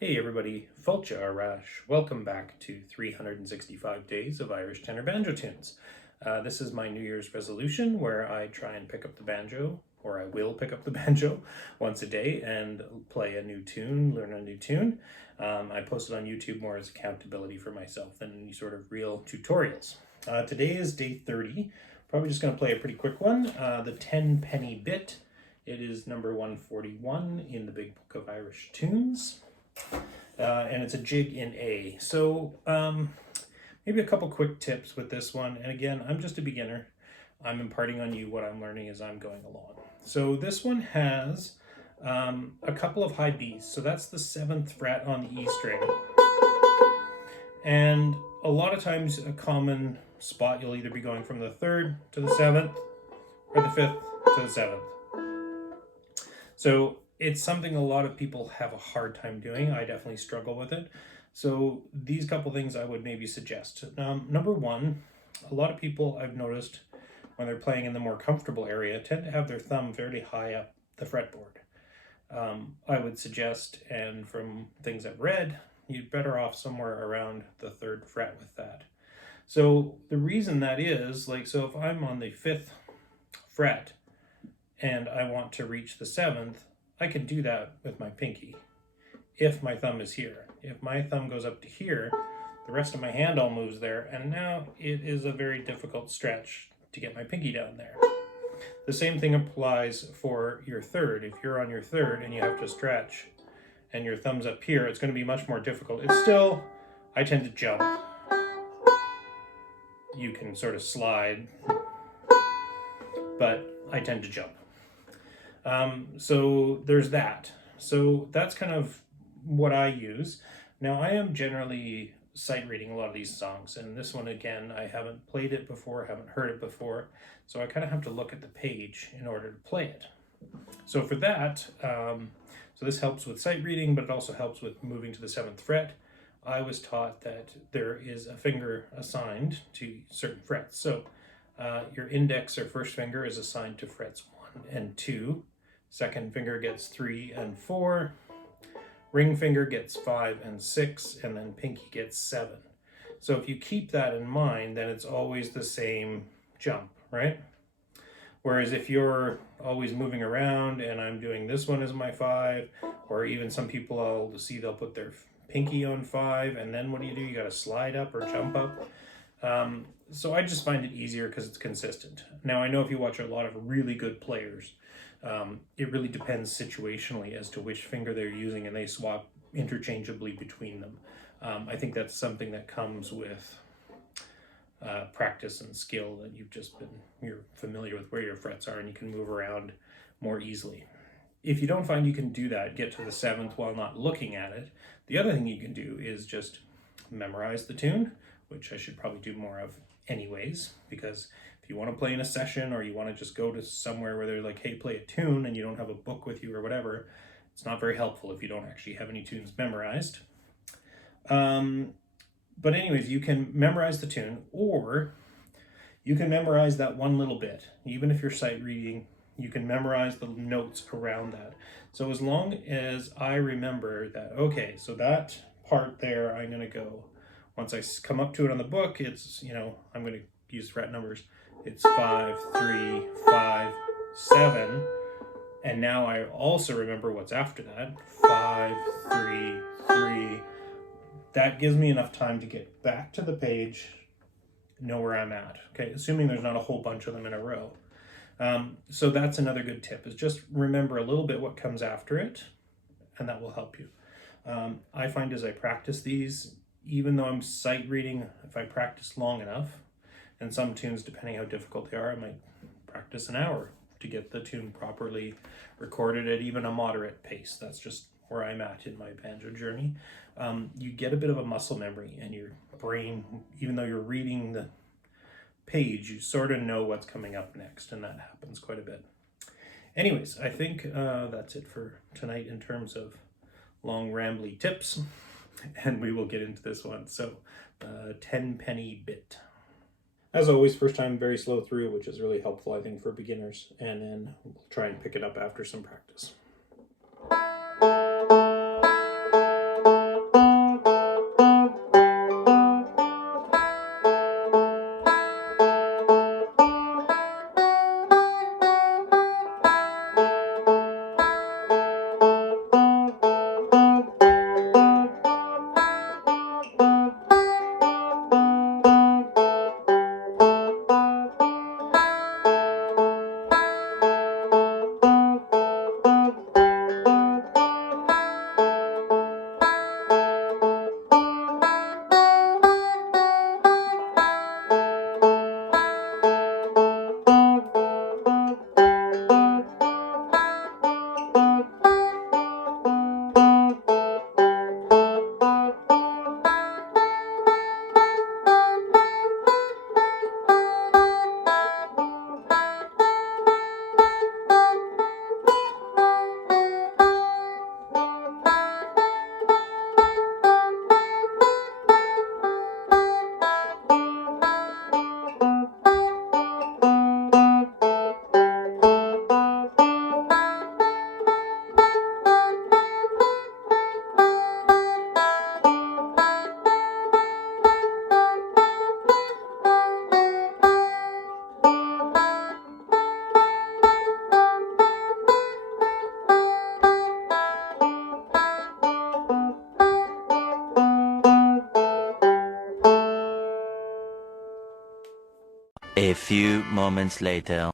Hey everybody, Fulcha Arash. Welcome back to 365 Days of Irish Tenor Banjo Tunes. This is my New Year's resolution where I try and pick up the banjo, or I will pick up the banjo once a day and play a new tune, learn a new tune. I post it on YouTube more as accountability for myself than any sort of real tutorials. Today is day 30. Probably just going to play a pretty quick one, the Tenpenny Bit. It is number 141 in the Big Book of Irish Tunes. And it's a jig in A. So maybe a couple quick tips with this one. And again, I'm just a beginner. I'm imparting on you what I'm learning as I'm going along. So this one has a couple of high Bs. So that's the 7th fret on the E string. And a lot of times a common spot, you'll either be going from the 3rd to the 7th or the 5th to the 7th. So it's something a lot of people have a hard time doing. I definitely struggle with it. So these couple things I would maybe suggest. Number one, a lot of people I've noticed when they're playing in the more comfortable area tend to have their thumb fairly high up the fretboard. I would suggest, and from things I've read, you'd better off somewhere around the 3rd fret with that. So the reason that is, so if I'm on the 5th fret and I want to reach the 7th, I can do that with my pinky if my thumb is here. If my thumb goes up to here, the rest of my hand all moves there, and now it is a very difficult stretch to get my pinky down there. The same thing applies for your 3rd. If you're on your 3rd and you have to stretch and your thumb's up here, it's going to be much more difficult. It's still, I tend to jump. You can sort of slide, but I tend to jump. So there's that. So that's kind of what I use. Now I am generally sight reading a lot of these songs, and this one again, I haven't played it before, haven't heard it before, so I kind of have to look at the page in order to play it. So for that, so this helps with sight reading, but it also helps with moving to the 7th fret. I was taught that there is a finger assigned to certain frets. So your index or first finger is assigned to frets 1 and 2. Second finger gets 3 and 4. Ring finger gets 5 and 6, and then pinky gets 7. So if you keep that in mind, then it's always the same jump, right? Whereas if you're always moving around and I'm doing this one as my 5, or even some people I'll see they'll put their pinky on 5, and then what do? You got to slide up or jump up. So I just find it easier because it's consistent. Now I know if you watch a lot of really good players, it really depends situationally as to which finger they're using, and they swap interchangeably between them. I think that's something that comes with practice and skill, that you're familiar with where your frets are and you can move around more easily. If you don't find you can do that, get to the 7th while not looking at it, the other thing you can do is just memorize the tune, which I should probably do more of anyways, because if you want to play in a session or you want to just go to somewhere where they're like, hey, play a tune, and you don't have a book with you or whatever, it's not very helpful if you don't actually have any tunes memorized. But anyways, you can memorize the tune, or you can memorize that one little bit. Even if you're sight reading, you can memorize the notes around that. So as long as I remember that, okay, so that part there, I'm going to go. Once I come up to it on the book, it's, I'm going to use fret numbers. It's 5, 3, 5, 7. And now I also remember what's after that. 5, 3, 3. That gives me enough time to get back to the page, know where I'm at. Okay, assuming there's not a whole bunch of them in a row. So that's another good tip, is just remember a little bit what comes after it, and that will help you. I find as I practice these, even though I'm sight reading, if I practice long enough, and some tunes, depending how difficult they are, I might practice an hour to get the tune properly recorded at even a moderate pace. That's just where I'm at in my banjo journey. You get a bit of a muscle memory, and your brain, even though you're reading the page, you sort of know what's coming up next, and that happens quite a bit. Anyways, I think that's it for tonight in terms of long rambly tips, and we will get into this one. So, Tenpenny Bit. As always, first time very slow through, which is really helpful, I think, for beginners, and then we'll try and pick it up after some practice. few moments later.